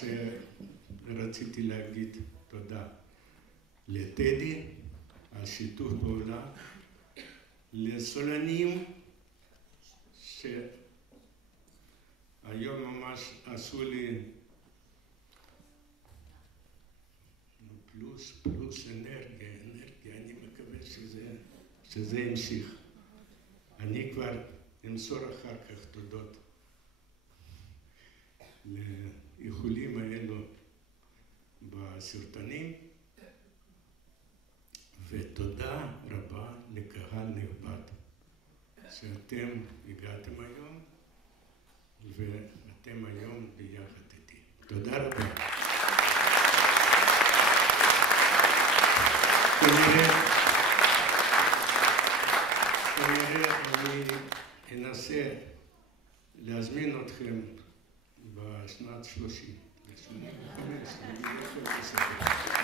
שרציתי להגיד תודה לטדי על שיתוף פעולה, לסולנים שהיום ממש עשו לי פלוס אנרגיה, אני מקווה שזה ימשיך. אני כבר אמסור אחר כך תודות לאיחולים האלו בסרטונים, ותודה רבה לקהל נכבד שאתם הגעתם היום ואתם היום ביחד איתי. תודה רבה. כנראה אני אנסה להזמין אתכם בשנת 30. אני יכול לספר.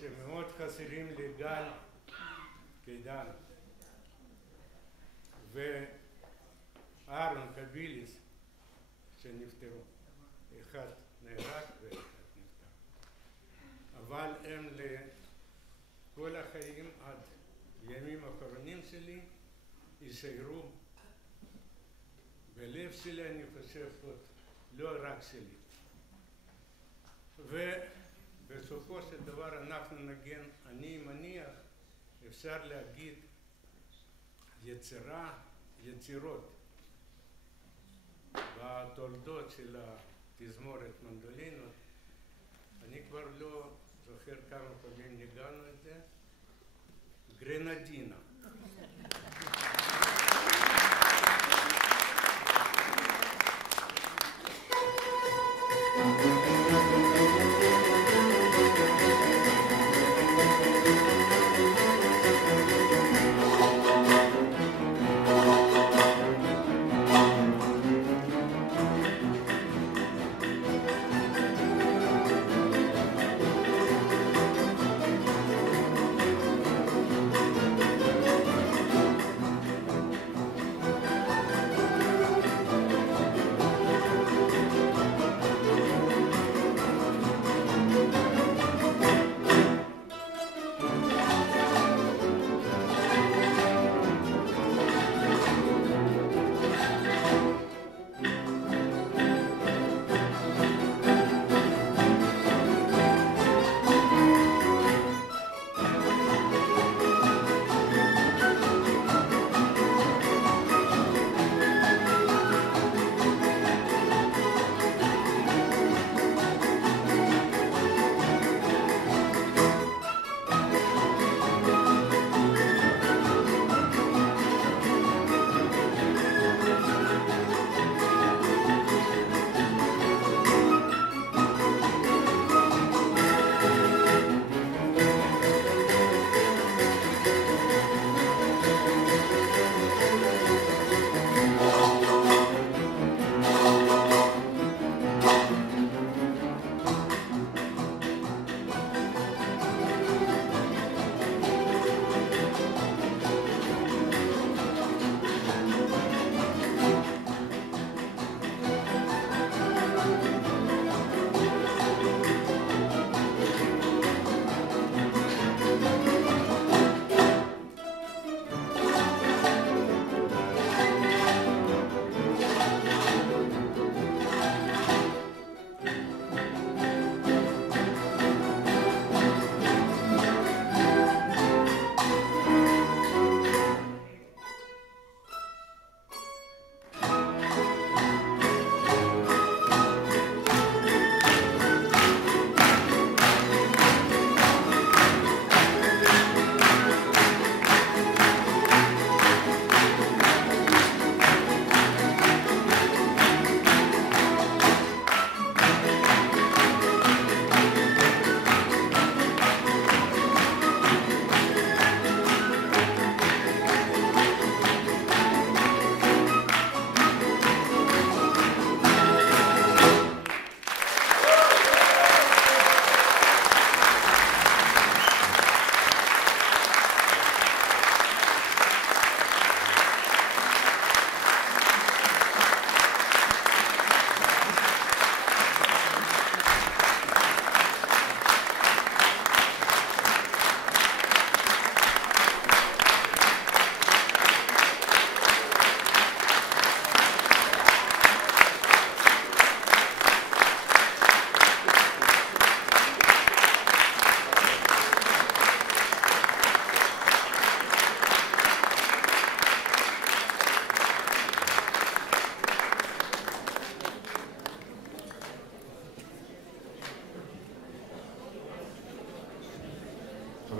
שמאוד חסרים לי גל קידן ואהרון קביליס שנפטרו. אחד נהרג ואחד נפטר. אבל הם לכל החיים עד ימים האחרונים שלי יישארו בלב שלי, אני חושב, לא רק שלי. ובסופו של דבר אנחנו נגן, אני מניח, אפשר להגיד יצירות בתולדות של התזמורת מנדולינות. אני כבר לא זוכר כמה פעמים ניגענו את זה. גרנדינה.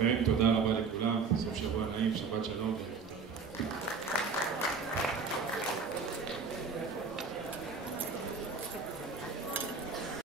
חברים, תודה רבה לכולם, סוף שבוע נעים, שבת שלום.